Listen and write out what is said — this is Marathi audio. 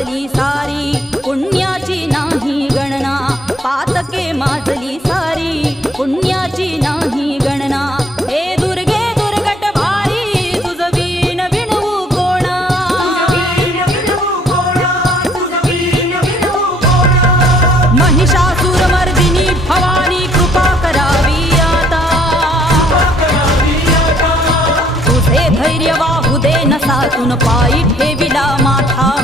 माजली सारी, पुण्याची नाही गणना. पातके माजली सारी, पुण्याची नाही गणना. हे दुर्गे दुर्गट भारी, तुझ वीण विणवू कोणा. महिषासुरमर्दिनी भवानी कृपा करावी आता. तुझे धैर्य वाहू दे नसातून, पायी ठेविला माथा.